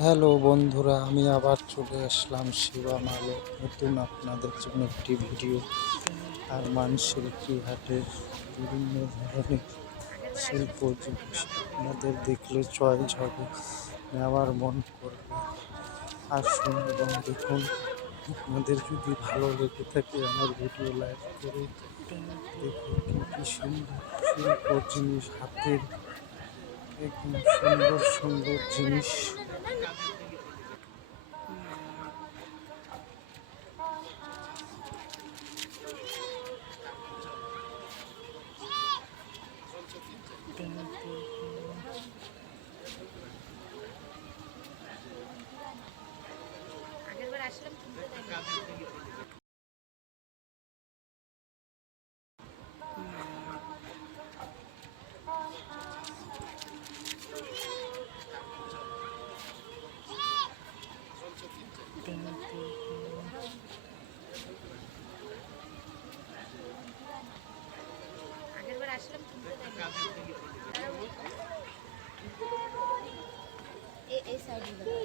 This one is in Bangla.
হ্যালো বন্ধুরা, আমি আবার চলে আসলাম শিবা মালো নতুন আপনাদের জন্য একটি ভিডিও। আর শিল্পী হাটের বিভিন্ন ধরনের শিল্প জিনিস আপনাদের দেখলে চয়েস হবে, নেওয়ার মন করবে। আসুন এবং দেখুন, আপনাদের যদি ভালো লেগে থাকে আমার ভিডিও লাইক করে দেখুন কি কি সুন্দর শিল্প জিনিস, হাতের একদম সুন্দর সুন্দর জিনিস। আগেরবার আসলাম কিনতে দেয়নি। আগেরবার আসলাম কিনতে দেয়নি। এই সাইডে